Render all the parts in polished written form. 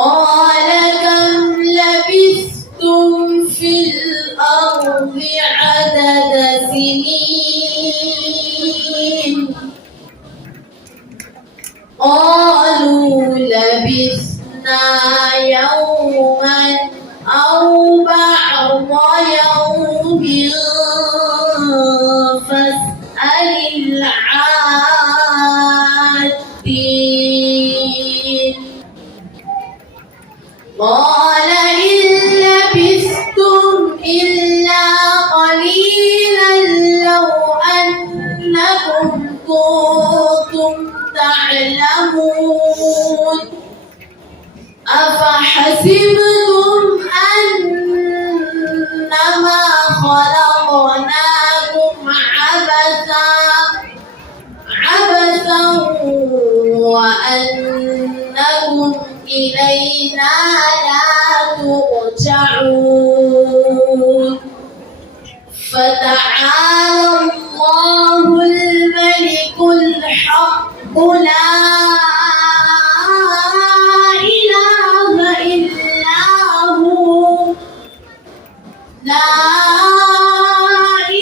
قال كم لبثتم في الأرض عدد سنين قالوا لبثنا يوما أو بعض يوم فاسأل العادين قال إن لبثتم إلا قليلا لو أنكم كنتم تعلمون أفحسبتم أنما خلقناكم عبثا وأن إلينا لا ترجعون فتعالى الله الملك الحق لا إله إلا هو لا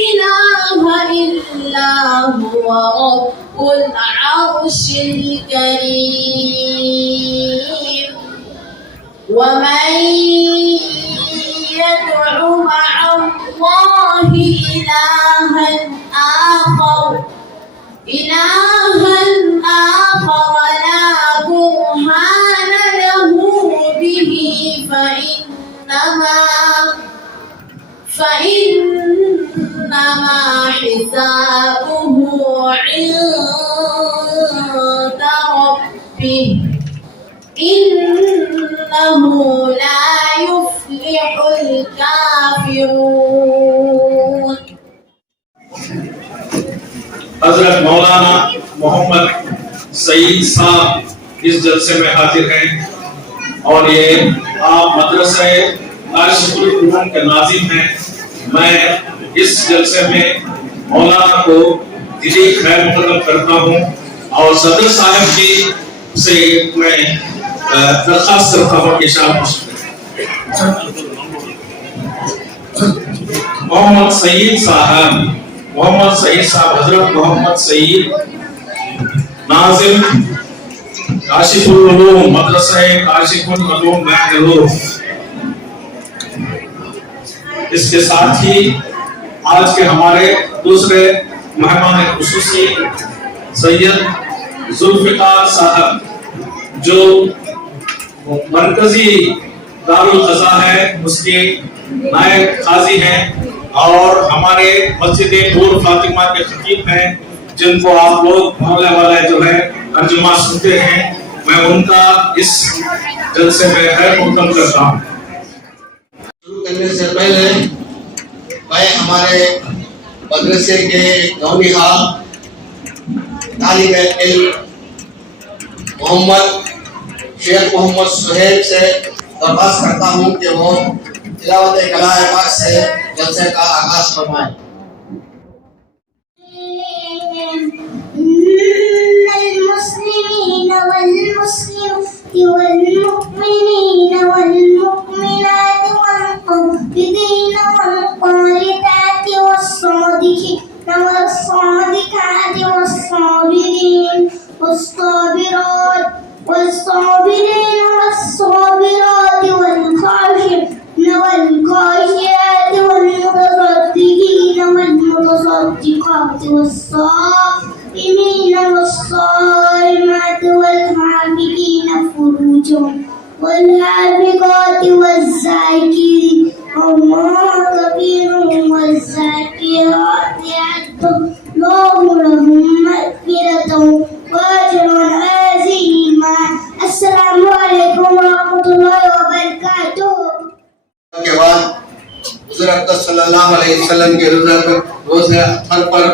إله إلا هو رب العرش الكريم ومن يدع مع الله إلها آخر لا برهان له به فإنما حسابه عند ربه إنه لا يفلح الكافرون. حضرت مولانا محمد سعید صاحب اس جلسے میں حاضر ہیں اور یہ آپ مدرسہ عاشق العلوم کے ناظم ہیں. میں اس جلسے میں مولانا کو دلی خیر مقدم کرتا ہوں اور صدر صاحب کی سے میں درخواست کرتا ہوں کہ شامل محمد سعید صاحب حضرت محمد سعید ناظم کاشف العلوم مدرسہ کاشف العلوم بنگلور. اس کے ساتھ ہی آج کے ہمارے دوسرے مہمان خصوصی سید ذوالفقار صاحب جو مرکزی دارالقضا ہے اس کے نائب قاضی ہیں اور ہمارے مسجد نور فاطمہ کے خطیب ہیں جن کو آپ لوگ محلے والے جو ہے ترجمہ سنتے ہیں. میں ان کا اس جلسے میں خیر مقدم کرتا ہوں. شروع کرنے سے پہلے میں ہمارے مدرسے کے نونہا طالب علم شیخ محمد سہیل سے درخواست کرتا ہوں کہ وہ تلاوت کلام پاک سے جلسے کا آغاز فرمائیں. المسلمين والمسلمات والمؤمنين والمؤمنات والقانتين والقانتات والصادقين والصادقات والصابرين والصابرات والصابرين والصابرات والخاشعين والخاشعات والمتصدقين والمتصدقات والصائمين والصائمات والحافظين فروجهم والحافظات والذاكرين الله كثيرا والذاكرات أعد الله لهم مغفرة وأجرا عظيما. السلام عليكم ورحمة الله وبركاته. کے بعد حضور اقدس صلی اللہ علیہ وسلم کے روز اطہر پر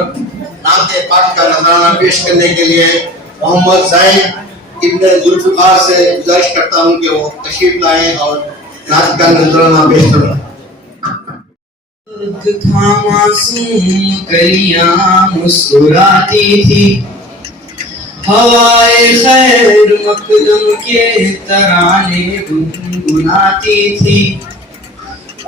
نعت پاک کا نذرانہ پیش کرنے کے لیے محمد زین ابن ذوالفقار سے گزارش کرتا ہوں کہ وہ تشریف لائیں اور نعت کا نذرانہ پیش کریں. تھا معصوم کلیاں مسکراتی تھی ہوائے خیر مقدم کے ترانے گنگناتی تھی.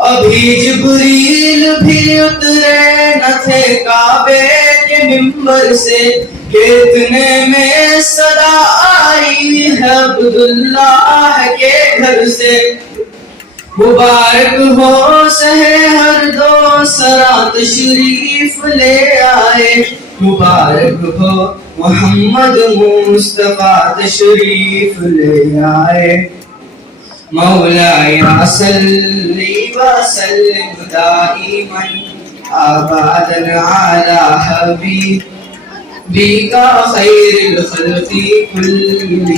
ابھی جبریل بھی اترے نہ تھے کعبے کے منبر سے کہ اتنے میں صدا آئی ہے عبداللہ کے گھر سے. مبارک ہو سہے ہر دو سرا تشریف لے آئے. مبارک ہو محمد مصطفیٰ تشریف لے آئے. مولایا صلی وسلم دائما ابدا علی حبیبک خیر الخلق کلہم.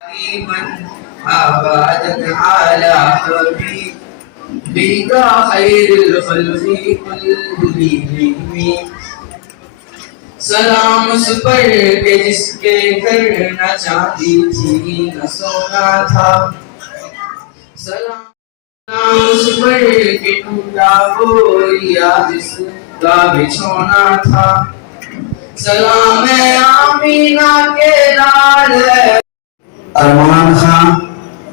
دائما ابدا علی حبیبک خیر الخلق کلہم. سلام اس پر کہ جس کے گھر نہ چاندی تھی نہ سونا تھا، سلام اس پر کہ ٹوٹا وہ یاد جس کا بچھونا تھا، سلام آمینہ کے لال ہے۔ ارمان خان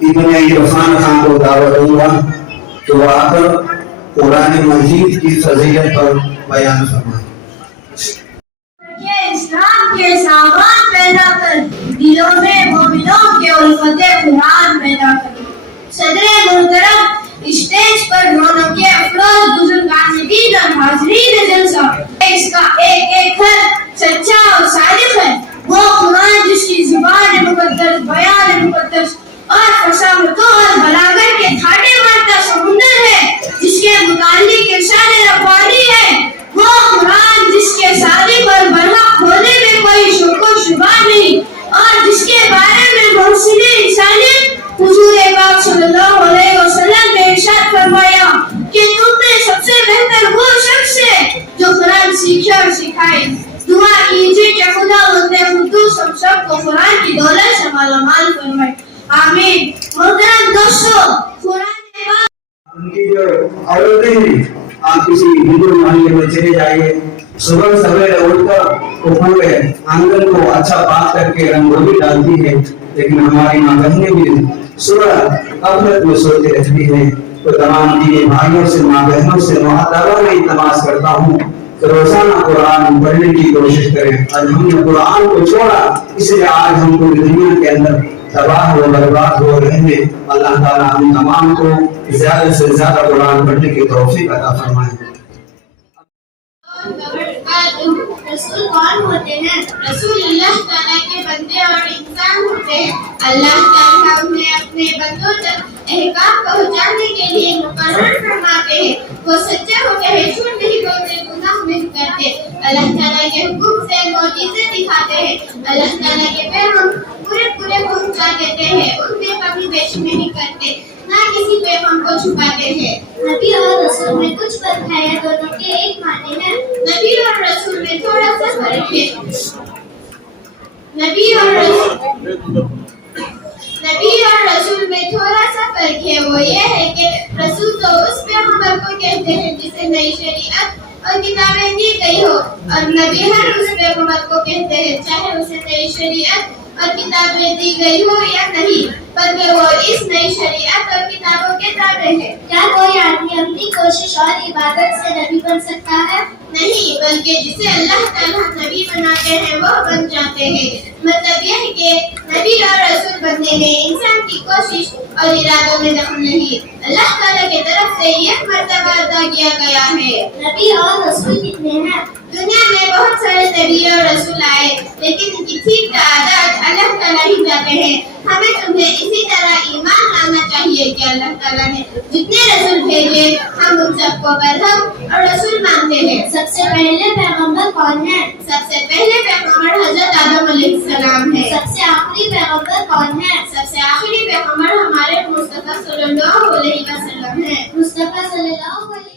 ابن عرفان خان کو دعوت دوں گا کہ وہ آ کر قرآن مجید کی فضیلت پر بیان فرمائیں۔ اسلام کے سامان پیدا کر، دلوں میں مومنوں کے الفت قرآن پیدا کر۔ صدر محترم، اسٹیج پر رونق افروز بزرگان دین اور حاضرین جلسہ، اس کا ایک ایک خط سچا اور صادق ہے۔ وہ قرآن جس کی زبان مقدس، بیان مقدس اور فصاحتوں اور بلاغت کے تھاٹے مارتا سمندر ہے، جس کے متعلق ارشاد ربانی ہے۔ وہ قرآن جس کے صادق اور برحق ہونے میں کوئی شک و شبہ نہیں، اور جس کے بارے میں محسن انسانیت حضور پاک صلی اللہ علیہ وسلم نے ارشاد فرمایا کہ تم میں سب سے بہتر وہ شخص ہے جو قرآن سیکھے اور سکھائے۔ دعا کیجیے کہ خدا قدوس ہم سب کو قرآن کی دولت سے مالا مال فرمائے، آمین۔ محترم دوستو، قرآن پاک ان کی جو عورتیں ہیں، آپ کسی ہندو محلے میں چلے جائیے، صبح سویرے اٹھ کر وہ پورے آنگن کو اچھا پاک کر کے رنگولی ڈالتی ہے، لیکن ہماری ماں بہنیں بھی صبح غفلت میں سوتے رہتی ہیں۔ تو تمام دینی بھائیوں سے، ماں بہنوں سے محترمہ میں التماس کرتا ہوں کہ روزانہ قرآن پڑھنے کی کوشش کریں۔ آج ہم نے قرآن کو چھوڑا، اس لیے آج ہم پوری دنیا کے اندر تباہ و برباد ہو رہے ہیں۔ اللہ تعالیٰ ہم تمام کو زیادہ سے زیادہ قرآن پڑھنے کی توفیق عطا فرمائے۔ رسول کون ہوتے ہیں؟ رسول اللہ تعالیٰ کے بندے اور انسان ہوتے ہیں۔ اللہ تعالیٰ انہیں اپنے بندوں تک احکام پہنچانے کے لیے مقرر فرماتے ہیں۔ وہ سچے ہوتے ہیں، جھوٹ نہیں بولتے، گناہ نہیں کرتے، اللہ تعالیٰ کے حکم سے معجزے دکھاتے ہیں، اللہ تعالیٰ کے پیغام پورے پہنچا دیتے ہیں، ان میں کبھی بیش نہیں کرتے، نہ کسی پیغام کو چھپاتے ہیں۔ نبی اور رسول میں کچھ فرق ہے یا دونوں کے ایک معنی ہے؟ نبی اور رسول میں تھوڑا سا فرق ہے۔ نبی اور رسول میں تھوڑا سا فرق ہے، وہ یہ ہے کہ رسول تو اس پیغمبر کو کہتے ہیں جسے نئی شریعت اور کتابیں دی گئی ہو، اور نبی ہر اس پیغمبر کو کہتے ہیں چاہے اسے نئی شریعت اور کتابیں دی گئی ہو یا نہیں، بلکہ وہ اس نئی شریعت اور کتابوں کے تابع ہے۔ کیا کوئی آدمی اپنی کوشش اور عبادت سے نبی بن سکتا ہے؟ نہیں، بلکہ جسے اللہ تعالیٰ نبی بناتے ہیں وہ بن جاتے ہیں۔ مطلب یہ ہے کہ نبی اور رسول بننے میں انسان کی کوشش اور ارادوں میں دخل نہیں، اللہ تعالیٰ کی طرف سے یہ مرتبہ عطا کیا گیا ہے۔ نبی اور رسول کتنے ہیں؟ دنیا میں بہت سارے نبی اور رسول آئے، لیکن ان کی ٹھیک تعداد اللہ تعالیٰ ہی جاتے ہیں۔ ہمیں تمہیں اسی طرح ایمان لانا چاہیے کہ اللہ تعالیٰ نے جتنے رسول بھیجے ہم ان سب کو برحق اور رسول مانتے ہیں۔ سب سے پہلے پیغمبر کون ہے؟ سب سے پہلے پیغمبر حضرت آدم علیہ السلام ہے۔ سب سے آخری پیغمبر کون ہے؟ سب سے آخری پیغمبر ہمارے مصطفیٰ صلی اللہ علیہ وسلم ہے۔ مصطفیٰ صلی اللہ علیہ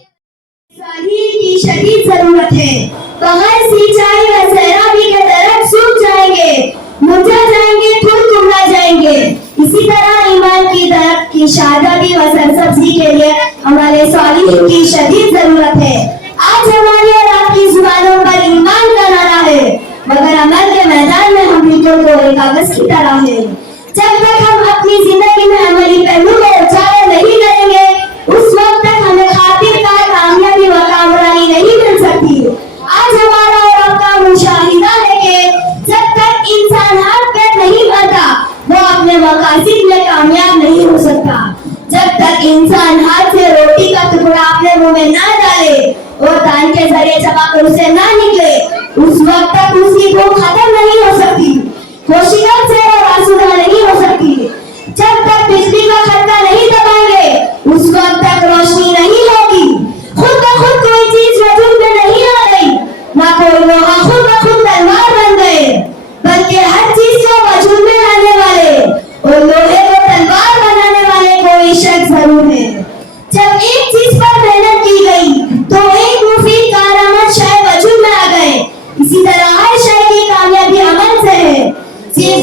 وسلم کی شدید ضرورت ہے، بغیر سینچائی و سیرابی کے درخت سوکھ جائیں گے، مرجھا جائیں گے، پھول کملا جائیں گے۔ اسی طرح ایمان کی درخت کی شادابی و سرسبزی کے لیے ہمارے صالحین کی شدید ضرورت ہے۔ آج ہماری اور آپ کی زبانوں پر ایمان کا نعرہ ہے، مگر عمل کے میدان میں ہم لکھوں کو ایک کاغذ کی طرح ہے۔ جب تک ہم اپنی زندگی میں عملی پہلو کو اجاگر نہیں کریں گے، اس وقت تک ہمیں خاطر کا کامیابی و کامرانی نہیں مل سکتی۔ آج ہمارا اور آپ کا مشاہدہ ہے کہ جب تک انسان حق پہ نہیں بنتا وہ اپنے مقاصد میں کامیاب نہیں ہو سکتا۔ جب تک انسان ہاتھ سے روٹی کا ٹکڑا اپنے منہ میں نہ ڈالے اور دان کے ذریعے چبا کر اسے نہ نکلے، اس وقت تک اس کی بھوک ختم نہیں ہو سکتی، خوشیت سے اور آسودہ نہیں ہو سکتی۔ جب تک بجلی کا خطرہ نہیں دبائیں گے اس وقت تک روشنی نہیں ہوگی۔ خود بخود کوئی چیز وجود میں نہیں آ رہی، نہ کوئی لوہا خود بخود تلوار بن گئے، بلکہ ہر چیز کو وجود میں لانے والے اور لوہے کو تلوار بنانے والے کوئی شخص ضرور ہے۔ جب ایک چیز پر محنت کی گئی تو ایک مفید کارآمد شے وجود میں آ گئے۔ اسی طرح ہر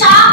4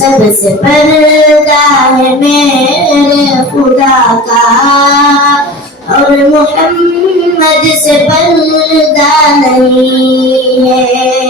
سب سے پردہ ہے میرے خدا کا اور محمد سے پردہ نہیں ہے.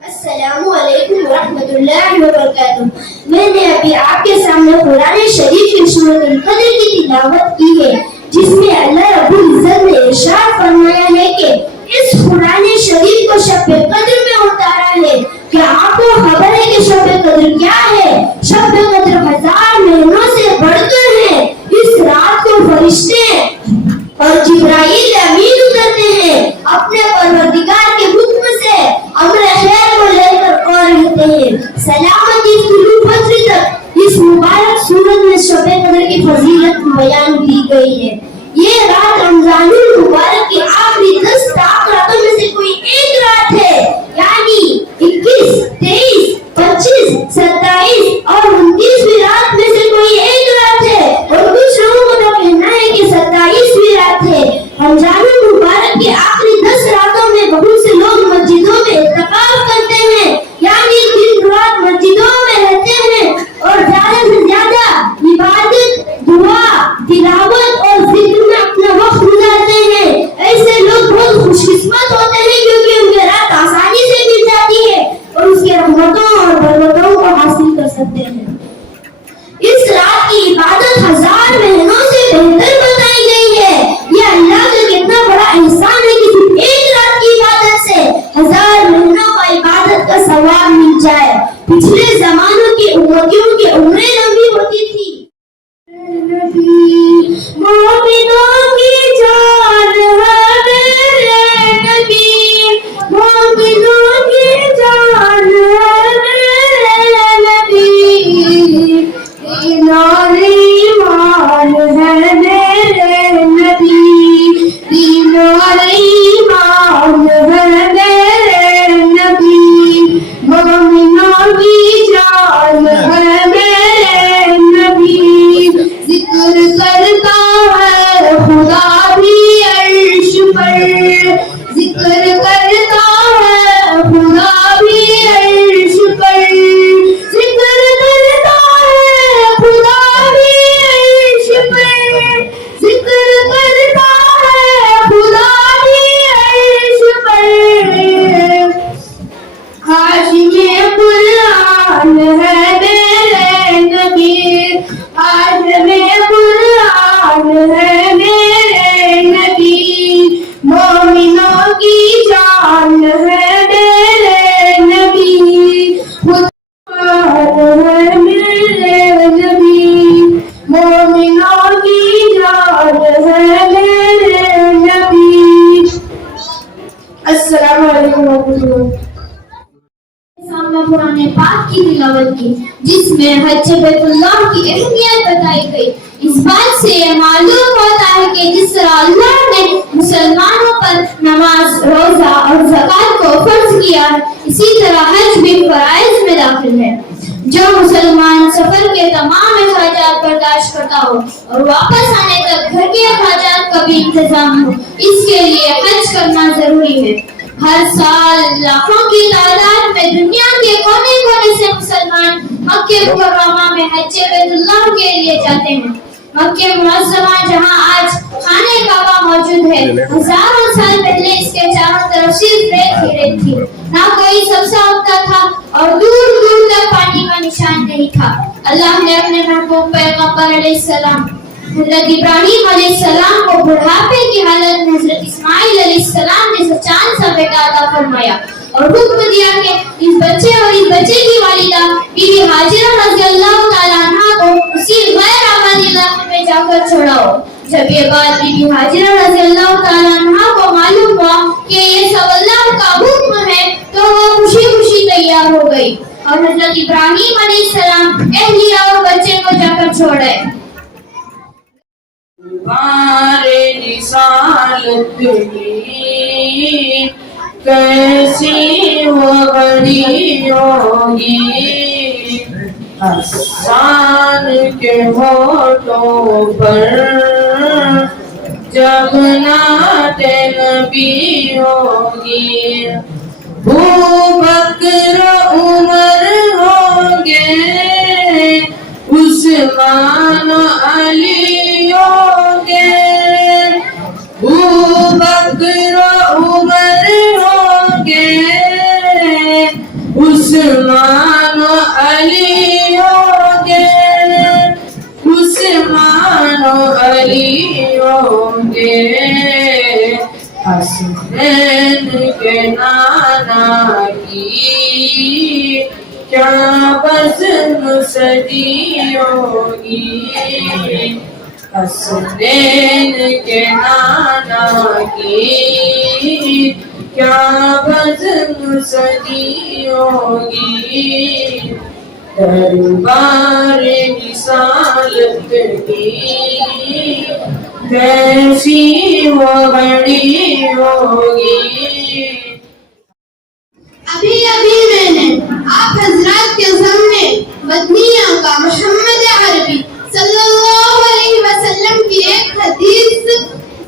السلام علیکم ورحمۃ اللہ وبرکاتہ. میں نے ابھی آپ کے سامنے قرآن شریف کی سورۃ القدر کی تلاوت کی ہے، جس میں اللہ رب العزت نے ارشاد فرمایا ہے کہ اس قرآن شریف کو شب قدر میں اتارا ہے. کیا آپ کو خبر ہے کہ شب قدر کیا ہے؟ شب قدر 1000 مہینوں سے بڑھ کر ہے. اس رات کو فرشتے اور جبرائیل امین اترتے ہیں اپنے پروردگار کے حکم سے امر خیر کو لے کر اور رہتے ہیں سلامتی طلوع فجر تک. اس مبارک سورت میں شب قدر کی فضیلت بیان کی گئی ہے. یہ رات رمضان المبارک کی آخری 10 راتوں میں سے کوئی ایک رات ہے، یعنی 21، 23، 25، 27 اور 29ویں رات میں سے کوئی ایک رات ہے. اور کچھ لوگوں کو تو کہنا ہے کہ 27ویں رات ہے. رمضان المبارک کی آخری 10 راتوں میں بہت سے لوگ مسجدوں میں اعتکاف کرتے ہیں، یعنی دن رات مسجدوں میں رہتے ہیں اور زیادہ سے زیادہ عبادت، دعا، تلاوت اور ذکر میں اپنا وقت گزارتے ہیں. ایسے لوگ بہت خوش قسمت ہوتے ہیں کیونکہ ان کی رات آسانی سے مل جاتی ہے اور اس کے رحمتوں اور برکتوں کو حاصل کر سکتے ہیں. اس رات کی عبادت 1000 مہینوں سے بہتر بتائی گئی ہے. یہ اللہ کا کتنا بڑا احسان ہے کہ صرف ایک رات کی عبادت سے 1000 مہینوں کا عبادت کا ثواب مل جائے. پچھلے زمانوں کی امتیوں کی عمریں لمبی ہوتی تھی. مومنوں کی جان ہے میرے نبی، مومنوں کی جان ہے میرے نبی، دینار ایمان ہے میرے نبی، دینار ایمان ہے میرے نبی، مومنوں کی جان ہے میرے نبی. ذکر کرتا ہے خدا بھی عرش پر، ذکر کرتا ہے خدا بھی عرش پر، ذکر کرتا ہے خدا بھی عرش پر، ذکر کرتا ہے خدا بھی عرش پر. حاشم قرآن ہے میرے نبی، حاشم قرآن ہے میرے نبی، مومنوں کی جان ہے میرے نبی، قرآن ہے میرے نبی، مومنوں کی جان ہے میرے نبی. السلام علیکم ورحمۃ اللہ. سامنے قرآن پاک کی تلاوت کی جس میں حج بیت اللہ کی اہمیت بتائی گئی. اس بات سے یہ معلوم ہوتا ہے کہ جس طرح اللہ نے مسلمانوں پر نماز، روزہ اور زکوٰۃ کو فرض کیا ہے، اسی طرح حج بھی فرائض میں داخل ہے. جو مسلمان سفر کے تمام اخراجات برداشت کرتا ہو اور واپس آنے تک گھر کے اخراجات کا بھی انتظام ہو، اس کے لیے حج کرنا ضروری ہے. ہر سال لاکھوں کی تعداد میں دنیا کے کونے کونے سے مسلمان مکہ مکرمہ میں حج بیت اللہ کے لیے جاتے ہیں. مکہ معظمہ جہاں آج خانہ کعبہ موجود ہے، ہزاروں سال پہلے اس کے چاروں طرف صرف ریت ہی ریت تھی. نہ کوئی سبزہ اگتا تھا اور دور دور تک پانی کا نشان نہیں تھا. اللہ نے اپنے محبوب پیغمبر علیہ السلام حضرت ابراہیم علیہ السلام کو بڑھاپے کی حالت میں حضرت اسماعیل علیہ السلام جیسا چاند سا بیٹا عطا فرمایا اور حکم دیا کہ اس بچے اور اس بچے کی والدہ بی بی ہاجرہ رضی اللہ تعالیٰ عنہ کو اسی غیر آبادی علاقے میں جا کر چھوڑاؤ. جب یہ بات بی بی ہاجرہ رضی اللہ تعالیٰ عنہ کو معلوم ہوا کہ یہ سب اللہ کا حکم ہے تو وہ خوشی خوشی تیار ہو گئی اور حضرت ابراہیم علیہ السلام اہلیہ اور بچے کو جا کر چھوڑے. تمہارے رسالت کی کیسی وہ بڑی ہوگی، حسان کے ہونٹوں پر جب نعت نبی ہوگی. ابوبکر عمر ہو عثمان و علی ہوں گے، ابوبکر و عمر ہوں گے، عثمان و علی ہوں گے، عثمان و علی ہوں گے، حسنین کے نانا کی کیا بزم صدی ہوگی، حسنین کے نانا کی کیا بزم صدی ہوگی، دربار رسالت کی کیسی وہ بڑی ہوگی۔ ابھی میں نے آپ حضرات کے سامنے مدنی آقا محمد عربی صلی اللہ علیہ وسلم کی ایک حدیث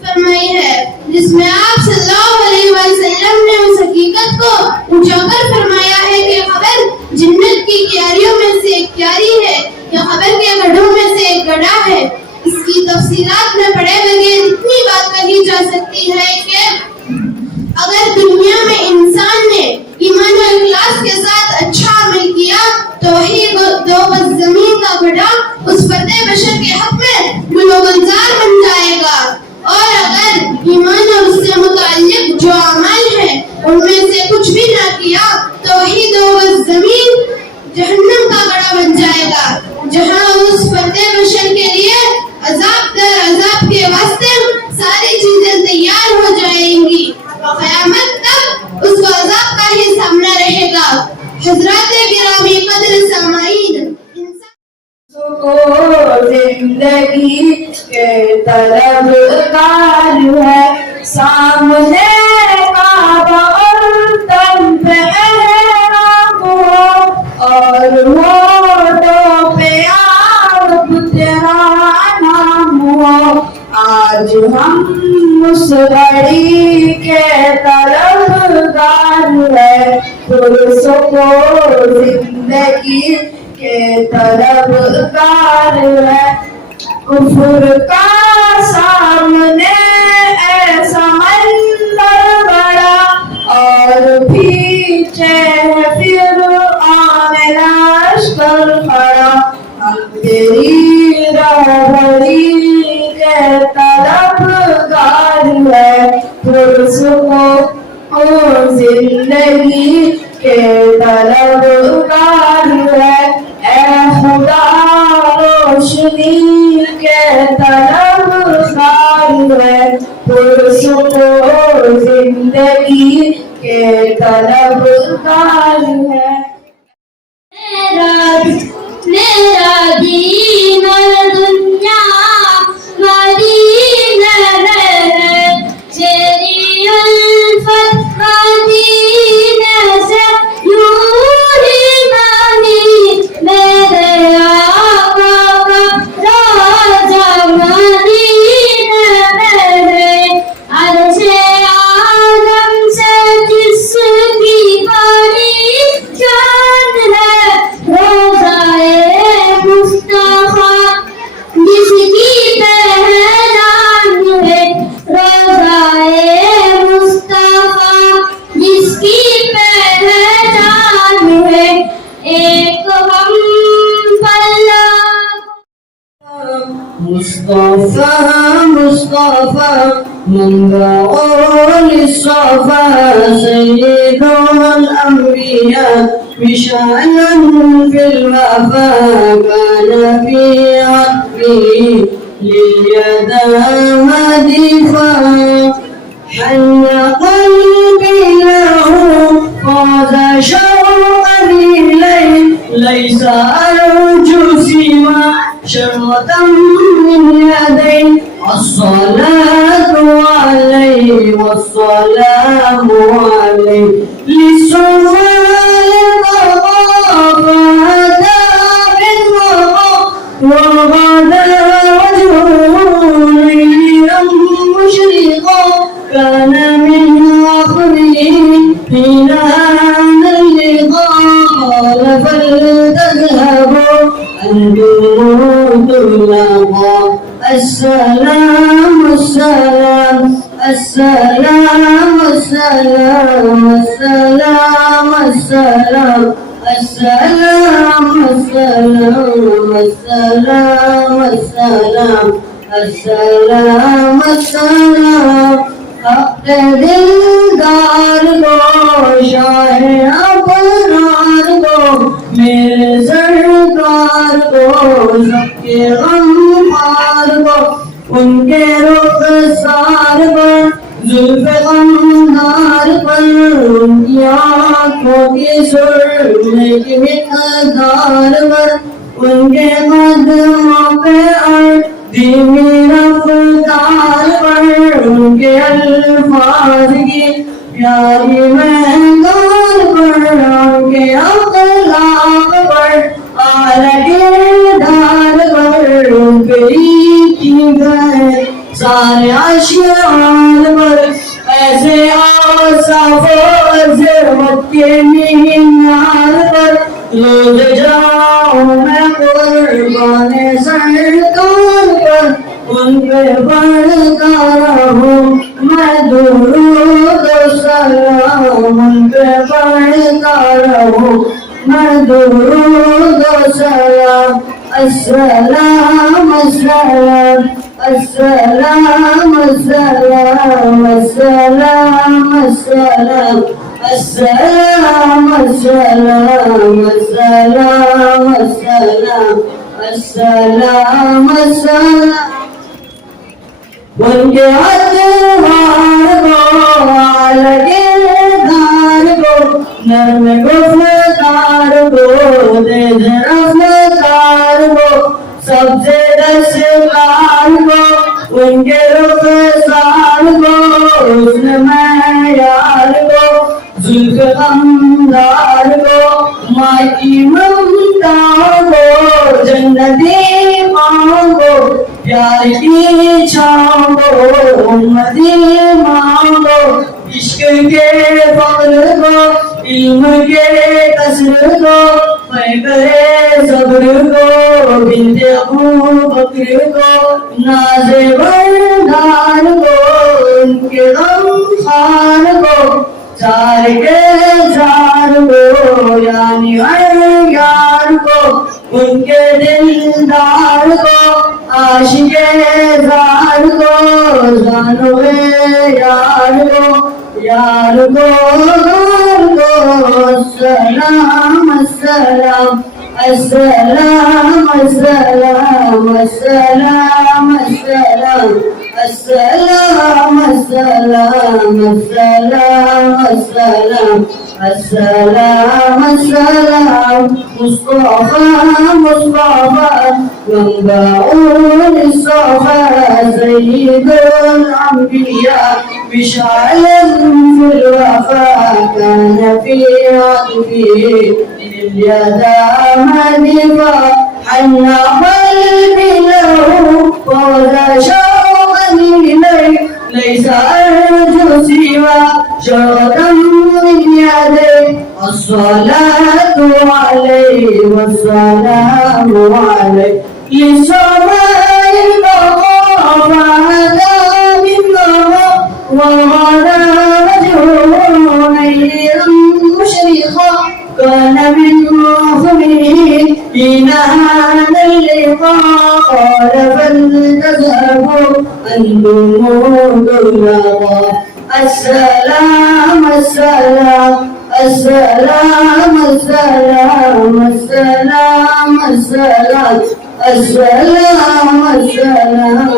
فرمائی ہے، جس میں آپ صلی اللہ علیہ وسلم نے اس حقیقت کو اجاگر فرمایا ہے کہ خبر جنت کی کیاریوں میں سے ایک کیاری ہے یا خبر کے گڑھوں میں سے ایک گڑھا ہے۔ اس کی تفصیلات میں پڑھے بغیر اتنی بات کہی جا سکتی ہے کہ اگر دنیا میں انسان نے ایمان و اخلاص کے ساتھ اچھا عمل کیا تو وہی دو گز زمین کا گڑھا اس فرد بشر کے حق میں گل و گلزار بن جائے گا، اور اگر ایمان اور اس سے متعلق جو عمل ہے ان میں سے کچھ بھی نہ کیا تو وہی دو گز زمین جہنم کا گڑھا بن جائے گا، جہاں اس فرد بشر کے لیے عذاب در عذاب کے واسطے ساری چیزیں تیار ہو جائیں گی، اور قیامت تک اس کو عذاب کا ہی سامنا رہے گا۔ حضرات گرامی قدر سامعین، کو زندگی کے طلبگار ہے، سامنے کعبہ اور تن پہ احرام ہو، اور ہونٹوں پہ آپ تیرا نام ہو، آج ہم اس گھڑی کے طلبگار ہے، پرسکون زندگی کے طلبگار ہے، کفر کا سامنے ایسا منظر بڑا، اور پیچھے فرعون لشکر کھڑا، ہم تیری رہبری کے طلبگار ہے، پرسکون زندگی کے طلبگار ہے، اے خدا روشنی کے طلبگار ہے، پرسکون زندگی کے طلبگار ہے۔ میرا دین اور دنیا مدینہ ہے، تیری الفت مدینہ سے یوں ہی مانی، میرے آقا کا روضہ مدینہ ہے، عرش اعظم سے جس کی بڑی شان ہے، روضہ مصطفیٰ جس کی پہچان ہے، روضہ مصطفیٰ جس کی پہچان ہے، ایک ہم پلہ مصطفیٰ مصطفیٰ منبع للصفا، سید الانبیاء بشأنا في الوفا، كان في حقه لليدا هادفا، حن قلبي له فاز شوقا إليه، ليس أرجو سوى شرة من يديه، الصلاة عليه والسلام عليه، للسؤال القضاء فأتى بالوقاء، وغدا وجهه ليلا مشرقا، كان من آخره حين اللقاء، قال فلتذهبوا أنتم السلام السلام السلام السلام السلام السلام السلام السلام السلام اپنے دلدار کو شاہ ابرار کو میرے سرکار کو سب کے غمخوار کو ان کے رخسار پر زلف غمدار پر ان کی آنکھوں کی سرمے کی مقدار پر ان کے قدموں پہ اور دھیمی رفتار پر ان کے الفاظ کی پیاری مہنگار پر ان کے اخلاق پر اعلیٰ کردار پر ان پہ کی گئے سارے اشعار پر ایسے اوصاف و عظمت کے مینار پر روز جاؤں میں قربان سرکار پر ان پہ پڑھتا رہوں میں درود و سلام ان پہ پڑھتا رہوں میں درود و سلام السلام السلام السلام السلام السلام السلام السلام السلام السلام السلام السلام السلام ان کے ادوار کو اعلیٰ کردار کو نرم گفتار کو تیز رفتار کو سب سے دستکار کو ان کے رخسار کو حسن معیار کو زلف غمدار کو ماں کی ممتا کو جنتی ماں کو پیار کی چھاؤں کو امتی ماں کو عشق کے فخر کو علم کے قصر کو پیکرے صبر کو بنت ابو بکر کو ناز بردار کو ان کے غم خار کو چار کے چار کو یعنی یار کو ان کے دلدار کو عاشق زار کو جانو یار کو یار کو السلام السلام السلام السلام السلام السلام السلام السلام السلام السلام السلام السلام مصطفى مصطفى منبع للصفا سيد الأنبياء مشعل في الوفاء كان في عطفه لليتامى دفاع حن قلبي له وذا شوقا إليه ليس أرجو سوى شوقا من يديه الصلاة عليه والسلام عليه للسماء البقاء فهدى منها وغدا وجهه نيرا مشرقا كان من خبره حين هذا اللقاء قال فلتذهبوا أنتم طلقا السلام السلام السلام السلام السلام السلام السلام السلام السلام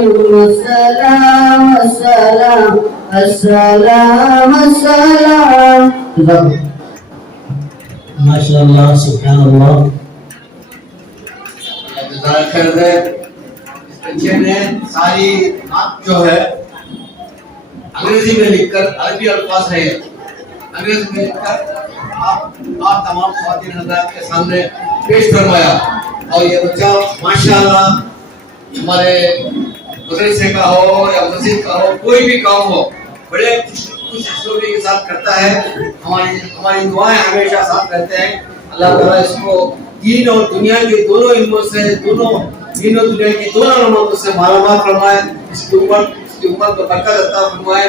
السلام السلام السلام ماشاء اللہ سبحان اللہ جزاک خیر ہے اس بچے نے ساری نعت جو ہے انگریزی میں لکھ کر عربی الفاظ ہے انگریزی میں لکھ کر آپ تمام خواتین حضرات کے سامنے پیش فرمایا اور یہ بچہ ماشاءاللہ ہمارے مدرسے کا ہو یا مسجد کا ہو کوئی بھی کام ہو بڑے خوش اسلوبی کے ساتھ کرتا ہے ہماری دعائیں ہمیشہ ساتھ رہتے ہیں اللہ تعالیٰ اس کو دین اور دنیا کے دونوں علموں سے دونوں دین اور دنیا کی دونوں علوموں سے مالا مال فرمائے اس کے اوپر کو برکت عطا فرمائے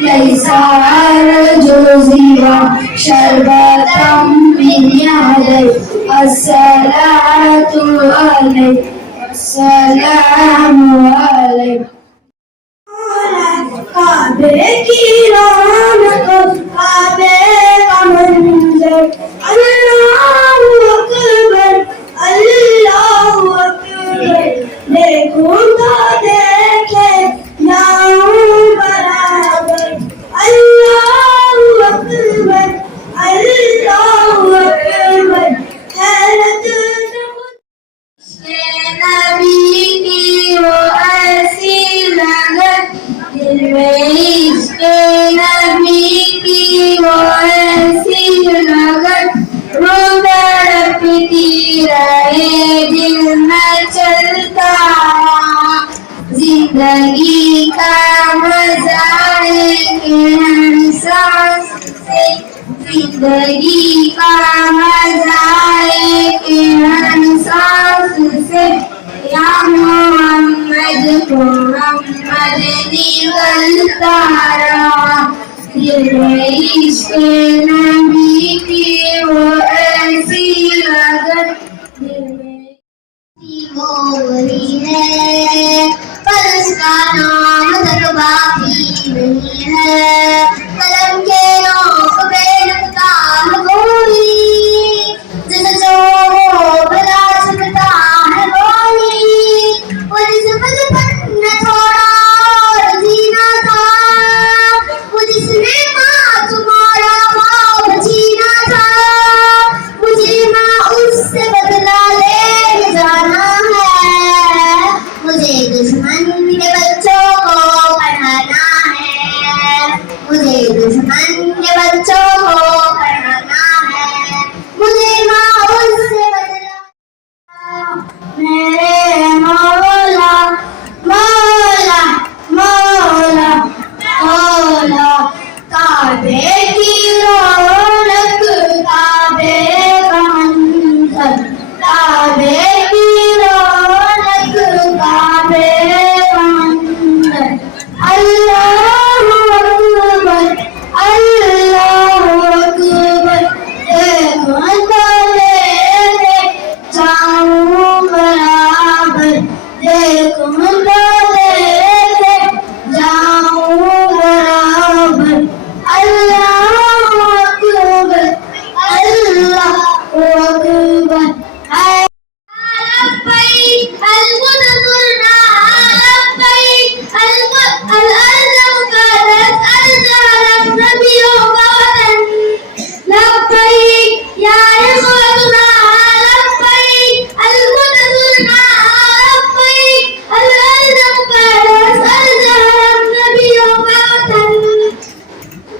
ليس على الجوز شربة من يدي الصلاة عليك السلام عليك کعبے کی رونق کعبے کا منظر اللہ اکبر اللہ اکبر دیکھوں تو دیکھے جاؤں برابر اللہ اکبر اللہ اکبر حیرت نبی کی وہ ایسی لگن دل میں عشق نبی کی وہ ایسی لگن روح تڑپتی رہے دل میں چلتا رہا زندگی کا مزہ ہے کہ ہم سانس سے زندگی کا مزہ ہے کہ ہم سانس سے یا محمد محمد نکلتا رہا دل میں عشق نبی کی وہ ایسی لگن دل میں موری ہے پر اس کا نام تک باقی نہیں ہے قلم کے نوک پہ لکھتا ہے کوئی جس جو بلا سکتا ہے کوئی وہ جس بچپن میں تھوڑا اور جینا تھا وہ جس نے ماں تمہارا خواب جینا تھا مجھے ماں اس سے بدلا لے جانا ہے مجھے دشمن کے بچوں کو پڑھانا ہے مجھے دشمن کے بچوں کو پڑھانا ہے مجھے ماں اس سے بدلا میرے مولا مولا مولا مولا کعبے کی رونق کعبے کا منظر کعبے کی رونق کعبے کا منظر اللہ اکبر اللہ اکبر دیکھوں تو دیکھے جاؤں برابر دیکھوں تو دیکھے جاؤں برابر اللہ اکبر اللہ اکبر لبيك المنظرنا لبيك الأرض كانت أرجل النبي وطن لبيك يا إخوتنا لبيك المنظرنا لبيك الأرض كانت أرجل النبي وطن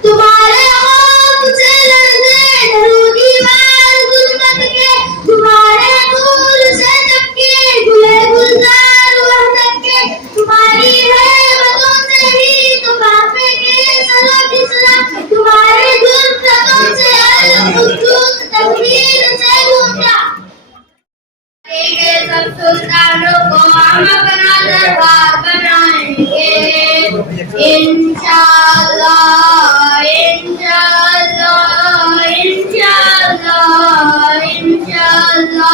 تمہارے خوف سے لڑنے ڈرو دیوار ظلمت کے تمہارے نور سے چپکے گلے گلزار وحدت کے تمہاری حیبتوں سے ہی تو کعبے کے سلو پھسلا تمہارے جرفتوں سے القدوس تکبیر سے گونجا سب سلطانوں کو ہم اپنا دربار بنائیں گے انشاءاللہ انشاءاللہ انشاءاللہ انشاءاللہ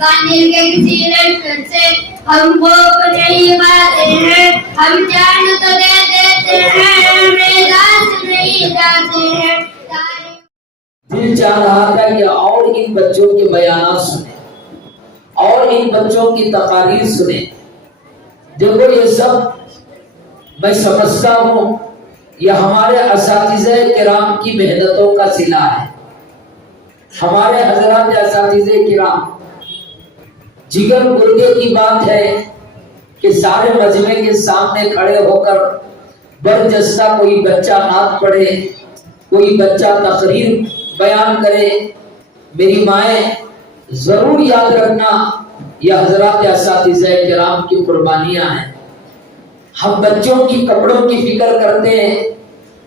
پانی کے کسی ریسٹورنٹ سے ہم خوف نہیں پاتے ہیں ہم جان تو دے دیتے ہیں میدان سے نہیں جاتے ہیں دل چاہ رہا تھا کہ اور ان بچوں کے بیانات سنیں اور ان بچوں کی تقاریر سنیں دیکھو یہ سب میں سمجھتا ہوں یہ ہمارے اساتذہ کرام کی محنتوں کا صلہ ہے ہمارے حضرات اساتذہ کرام جگر گردے کی بات ہے کہ سارے مجمع کے سامنے کھڑے ہو کر برجستہ کوئی بچہ نعت پڑھے کوئی بچہ تقریر بیان کرے میری مائیں ضرور یاد رکھنا یہ حضرات اساتذہ کرام کی قربانیاں ہیں ہم بچوں کی کپڑوں کی فکر کرتے ہیں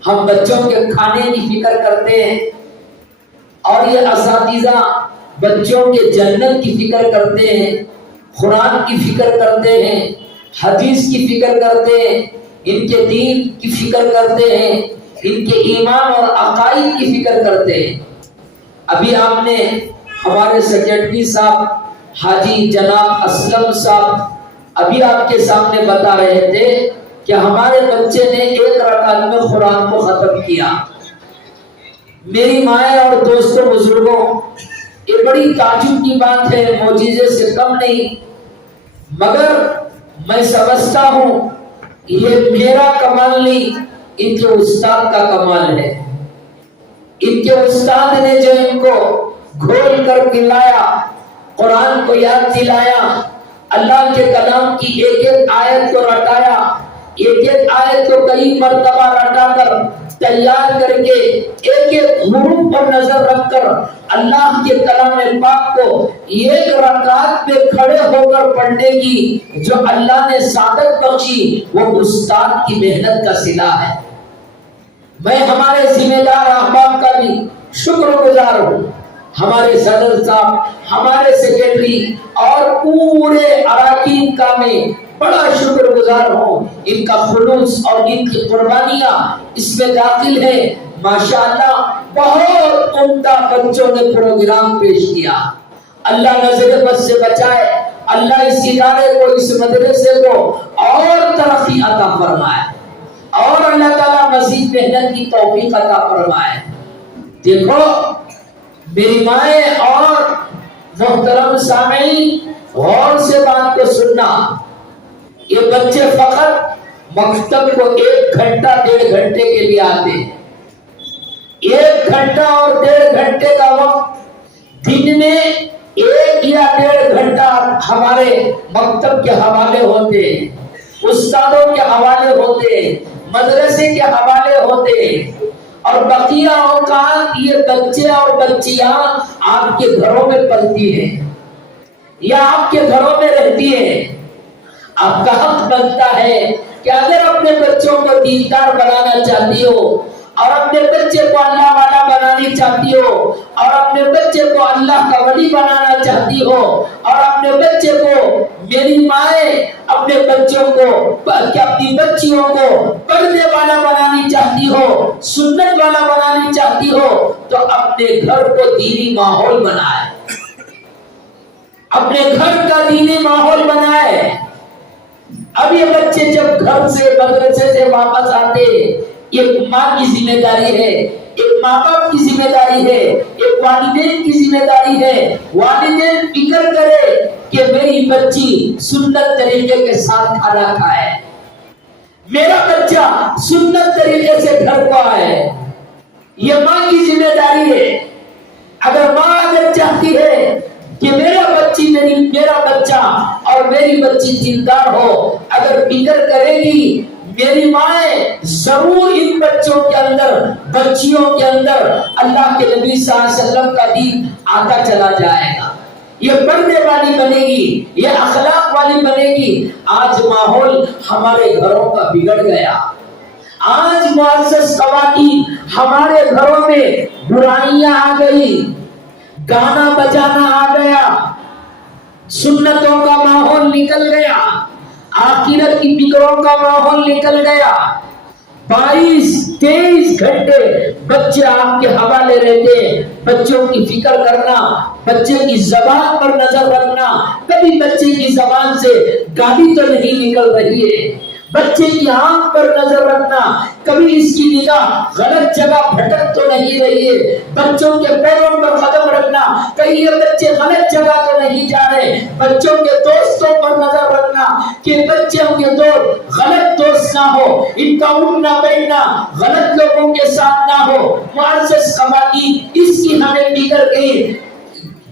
ہم بچوں کے کھانے کی فکر کرتے ہیں اور یہ اساتذہ بچوں کے جنت کی فکر کرتے ہیں قرآن کی فکر کرتے ہیں حدیث کی فکر کرتے ہیں ان کے دین کی فکر کرتے ہیں، ان کے ایمان اور عقائد کی فکر کرتے ہیں۔ ابھی آپ نے ہمارے سیکرٹری صاحب حاجی جناب اسلم صاحب ابھی آپ کے سامنے بتا رہے تھے کہ ہمارے بچے نے 1 رکعت میں قرآن کو ختم کیا۔ میری مائیں اور دوستوں بزرگوں، یہ بڑی تعجب کی بات ہے، معجزے سے کم نہیں، مگر میں سمجھتا ہوں یہ میرا کمال نہیں، ان کے استاد کا کمال ہے۔ ان کے استاد نے جو ان کو گھول کر پلایا، قرآن کو یاد دلایا، اللہ کے کلام کی ایک ایک آیت کو رٹایا، ایک ایک آیت کو کئی مرتبہ رٹا کر تیار کر کے ایک ایک حروف پر نظر رکھ کر اللہ کے کلام پاک کو 1 رکعت میں کھڑے ہو کر پڑھنے کی جو اللہ نے سعادت بخشی، وہ استاد کی محنت کا صلہ ہے۔ میں ہمارے ذمہ دار احباب کا بھی شکر گزار ہوں، ہمارے صدر صاحب، ہمارے سیکرٹری اور پورے اراکین کا میں بڑا شکر گزار ہوں۔ ان کا خلوص اور ان کی قربانیاں اس میں داخل ہے۔ ماشاءاللہ بہت عمدہ بچوں نے پروگرام پیش کیا۔ اللہ نظر بد سے بچائے، اللہ اس ادارے کو، اس مدرسے کو اور ترقی عطا فرمائے، اور اللہ تعالیٰ مزید محنت کی توفیق عطا فرمائے۔ دیکھو میری مائیں اور محترم سامعین، غور سے بات کو سننا، یہ بچے فقط مکتب کو 1 گھنٹہ 1.5 گھنٹے کے لیے آتے ہیں۔ 1 گھنٹہ اور 1.5 گھنٹے کا وقت دن میں 1 یا 1.5 گھنٹہ ہمارے مکتب کے حوالے ہوتے ہیں، استادوں کے حوالے ہوتے ہیں، مدرسے کے حوالے ہوتے ہیں، اور بقیہ اوقات یہ بچے اور بچیاں آپ کے گھروں میں پلتی ہیں یا آپ کے گھروں میں رہتی ہیں۔ آپ کا حق بنتا ہے کہ اگر اپنے بچوں کو دیندار بنانا چاہتی ہو، اور اپنے بچے کو اللہ والا بنانی چاہتی ہو، اور اپنے بچے کو اللہ کا ولی بنانا چاہتی ہو، اور اپنے بچے کو، میری مائیں اپنے بچوں کو، اپنی بچیوں کو پردے والا بنانی چاہتی ہو، سنت والا بنانی چاہتی ہو، تو اپنے گھر کو دینی ماحول بنائے، اپنے گھر کا دینی ماحول بنائے۔ اب یہ بچے جب گھر سے، مدرسے سے واپس آتے، ایک ماں کی ذمہ داری ہے، ایک ماں باپ کی ذمہ داری ہے، ایک والدین کی ذمہ داری ہے۔ والدین فکر کرے کہ میری بچی سنت طریقے کے ساتھ کھانا کھائے، میرا بچہ سنت طریقے سے گھر کو آئے، یہ ماں کی ذمہ داری ہے۔ اگر ماں چاہتی ہے کہ میرا بچہ اور میری بچی دیندار ہو، اگر فکر کرے گی، میری مائیں ضرور ان بچوں کے اندر، بچیوں کے اندر اللہ کے نبی صلی اللہ علیہ وسلم کا دین آتا چلا جائے گا، یہ پڑھنے والی بنے گی، یہ اخلاق والی بنے گی۔ آج ماحول ہمارے گھروں کا بگڑ گیا، آج معزز خواتین ہمارے گھروں میں برائیاں آ گئی، گانا بجانا آ گیا، سنتوں کا ماحول نکل گیا، آخرت کی فکروں کا ماحول نکل گیا۔ 22-23 گھنٹے بچے آپ کے حوالے رہتے ہیں۔ بچوں کی فکر کرنا، بچے کی زبان پر نظر رکھنا، کبھی بچے کی زبان سے گالی تو نہیں نکل رہی ہے، بچے کی آنکھ پر نظر رکھنا، کبھی اس کی نگاہ غلط جگہ بھٹک تو نہیں رہی ہے، بچوں کے پیروں پر قدم رکھنا، کہیں یہ بچے غلط جگہ تو نہیں جا رہے، بچوں کے دوستوں پر نظر رکھنا کہ بچوں کے دوست غلط دوست نہ ہو، ان کا اٹھنا بیٹھنا غلط لوگوں کے ساتھ نہ ہو۔ معزز خواتین، اس کی ہمیں فکر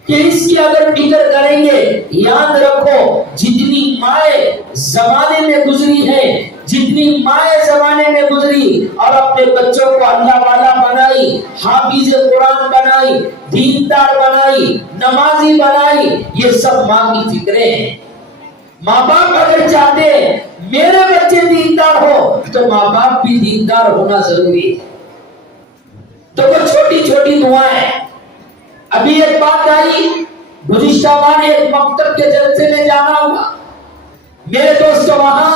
کہ اس کی اگر فکر کریں گے، یاد رکھو جتنی مائیں زمانے میں گزری ہے، جتنی مائیں زمانے میں گزری اور اپنے بچوں کو اللہ والا بنائی، حافظ قرآن بنائی، دیندار بنائی، نمازی بنائی، یہ سب ماں کی فکریں ہیں۔ ماں باپ اگر چاہتے ہیں میرے بچے دیندار ہو، تو ماں باپ بھی دیندار ہونا ضروری ہے۔ تو وہ چھوٹی چھوٹی دعائیں، ابھی ایک بات آئی، گزشتہ بار ایک مکتب کے جلسے میں جانا ہوا، میرے دوستوں وہاں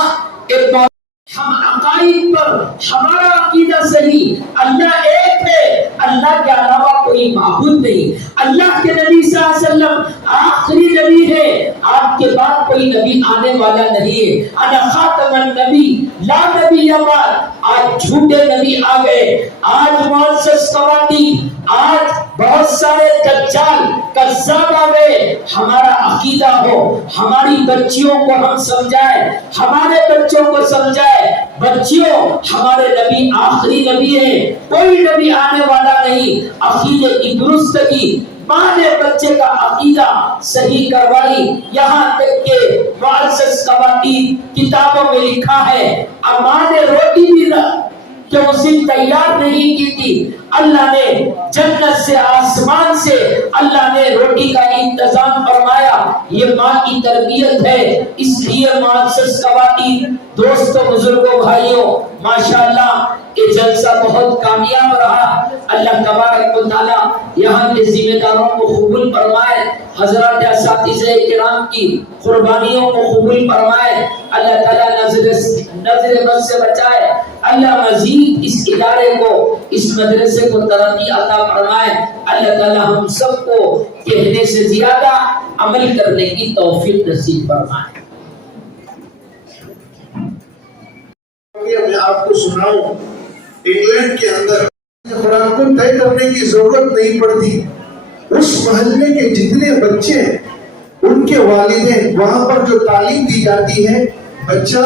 ایک ہم اور ہمارا عقیدہ صحیح، اللہ ایک ہے، اللہ کے علاوہ کوئی معبود نہیں، اللہ کے نبی صلی اللہ علیہ وسلم آخری نبی ہے، آپ کے بعد کوئی نبی آنے والا نہیں ہے، انا خاتم النبی لا نبی بعد۔ آج جھوٹے نبی آ گئے، آج معزز خواتین، آج بہت سارے دجال کذاب آ گئے۔ ہمارا عقیدہ ہو، ہماری بچیوں کو ہم سمجھائیں، ہمارے بچوں کو سمجھائیں، بچیوں ہمارے نبی آخری نبی ہے، کوئی نبی آنے والا نہیں۔ عقیدے کی درستگی، ماں نے بچے کا عقیدہ صحیح کروائی، یہاں تک کہ معزز خواتین کتابوں میں لکھا ہے ماں نے روٹی بھی کہ اس دن تیار نہیں کی تھی، اللہ نے جنت سے آسمان سے اللہ نے روٹی کا انتظام فرمایا، یہ ماں کی تربیت ہے۔ اس لیے معزز خواتین، دوستوں، بزرگوں، بھائیوں، ماشاءاللہ یہ جلسہ بہت کامیاب رہا۔ اللہ تبارک و تعالی یہاں کے ذمہ داروں کو قبول فرمائے، حضرات اساتذہ کرام کی قربانیوں کو قبول فرمائے، اللہ تعالیٰ نظر بد سے بچائے، اللہ مزید اس ادارے کو، اس مدرسے کو ترقی عطا فرمائے، اللہ تعالیٰ ہم سب کو کہنے سے زیادہ عمل کرنے کی توفیق نصیب فرمائے۔ میں آپ کو سناؤں، انگلینڈ کے اندر قرآن کو طے کرنے کی ضرورت نہیں پڑتی، اس محلے کے جتنے بچے ان کے والدین وہاں پر جو تعلیم دی جاتی ہے، بچہ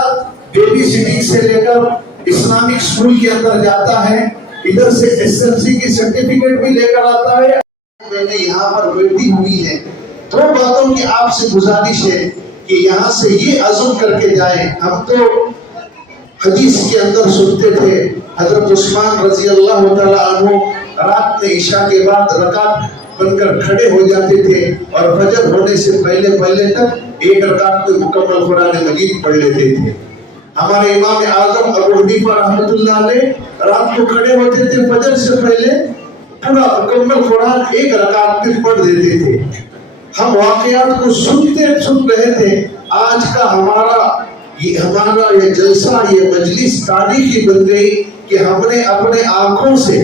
بیبی سٹنگ سے لے کر اسلامک اسکول کے اندر جاتا ہے، ادھر سے SSLC کی سرٹیفکیٹ بھی لے کر آتا ہے۔ میں نے یہاں پر بیٹھی ہوئی ہے، دو باتوں کی آپ سے گزارش ہے کہ یہاں سے یہ عزم کر کے جائیں۔ ہم تو حدیث کے اندر سنتے تھے، حضرت عثمان رضی اللہ تعالیٰ عنہ رات میں عشاء کے بعد رکعت بن کر کھڑے ہو جاتے تھے اور فجر ہونے سے پہلے تک ایک رکعت میں مکمل قرآن مجید پڑھ لیتے تھے۔ ہمارے امام اعظم ابو حنیفہ رحمۃ اللہ علیہ رات کو کھڑے ہوتے تھے، فجر سے پہلے پورا مکمل قرآن ایک رکعت میں پڑھ دیتے تھے۔ ہم واقعات کو سن رہے تھے، آج کا ہمارا یہ جلسہ، یہ مجلس تاریخی بن گئی کہ ہم نے اپنے آنکھوں سے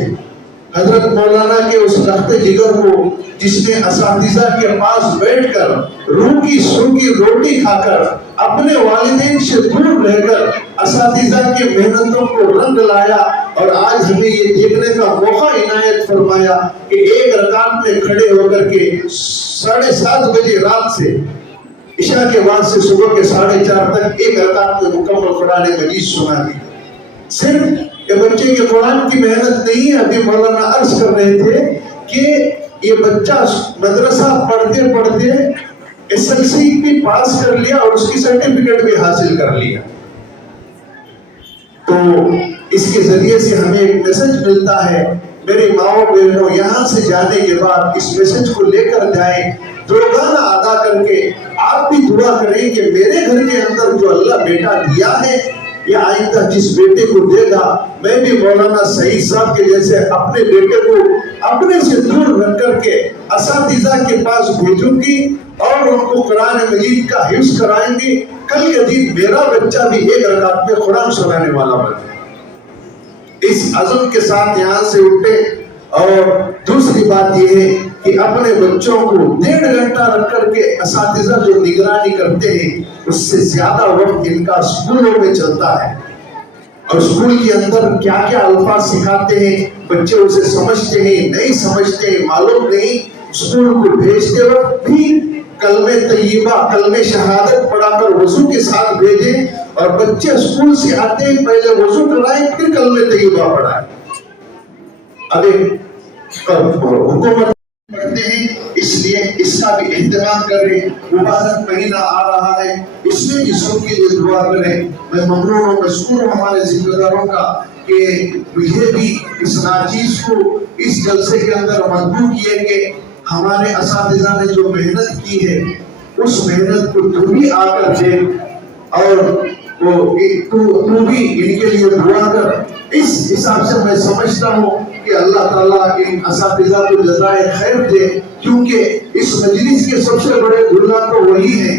حضرت مولانا کے اس رخت جگر کو، جس نے اساتذہ کے پاس بیٹھ کر روکی سوکی روٹی کھا کر اپنے والدین سے دور رہ کر اساتذہ کی محنتوں کو رنگ لایا، اور آج ہمیں یہ دیکھنے کا موقع عنایت فرمایا کہ ایک رکعت میں کھڑے ہو کر کے 7:30 بجے رات سے عشاء کے بعد سے صبح کے 4:30 تک ایک رکعت میں مکمل قرآن مجید سنا دی۔ صرف یہ بچے کے قرآن کی محنت نہیں ہے، ابھی مولانا عرض کر رہے تھے کہ یہ بچہ مدرسہ پڑھتے پڑھتے SSLC بھی پاس کر لیا اور اس کی سرٹیفکیٹ بھی حاصل کر لیا۔ تو اس کے ذریعے سے ہمیں ایک میسج ملتا ہے، میری ماؤں بہنوں، یہاں سے جانے کے بعد اس میسج کو لے کر جائیں، درگانہ ادا کر کے آپ بھی دعا کریں کہ میرے گھر کے اندر جو اللہ بیٹا دیا ہے، یا آئندہ جس بیٹے کو دے گا، میں بھی مولانا سعید صاحب کے جیسے اپنے بیٹے کو اپنے سے دور رکھ کر کے اساتذہ کے پاس بھیجوں گی اور ان کو قرآن مجید کا حفظ کرائیں گی۔ کل کے دن میرا بچہ بھی ایک رکعت میں قرآن سنانے والا بن جائے۔ اس عزم کے ساتھ یہاں سے اٹھے، اور دوسری بات یہ ہے کہ اپنے بچوں کو 1.5 گھنٹہ رکھ کر کے اساتذہ جو نگرانی کرتے ہیں، اس سے زیادہ وقت ان کا اسکولوں میں چلتا ہے، اور اسکول کے اندر کیا کیا الفاظ سکھاتے ہیں، بچے اسے سمجھتے ہیں نہیں سمجھتے ہیں معلوم نہیں۔ اسکول کو بھیجتے وقت بھی کلمہ طیبہ، کلمہ شہادت پڑھا کر وضو کے ساتھ بھیجیں، اور بچے اسکول سے آتے ہیں پہلے وضو کرائیں پھر کلمہ طیبہ پڑھائیں۔ اب حکومت پڑھتے ہیں، اس لیے اس کا بھی اہتمام کریں۔ مبارک مہینہ آ رہا ہے، اس میں بھی سب کے لیے دعا کریں۔ میں ممنون ہوں، مشکور ہوں ہمارے ذمہ داروں کا کہ یہ بھی اس ناچیز کو اس جلسے کے اندر مدعو کیے کہ ہمارے اساتذہ نے جو محنت کی ہے، اس محنت کو تو بھی آ کر دے، اور تو بھی ان کے لیے دعا کر۔ اس حساب سے میں سمجھتا ہوں کہ اللہ تعالیٰ ان اساتذہ کو جزائے خیر دے، کیونکہ اس مجلس کے سب سے بڑے دلہ تو وہی ہیں،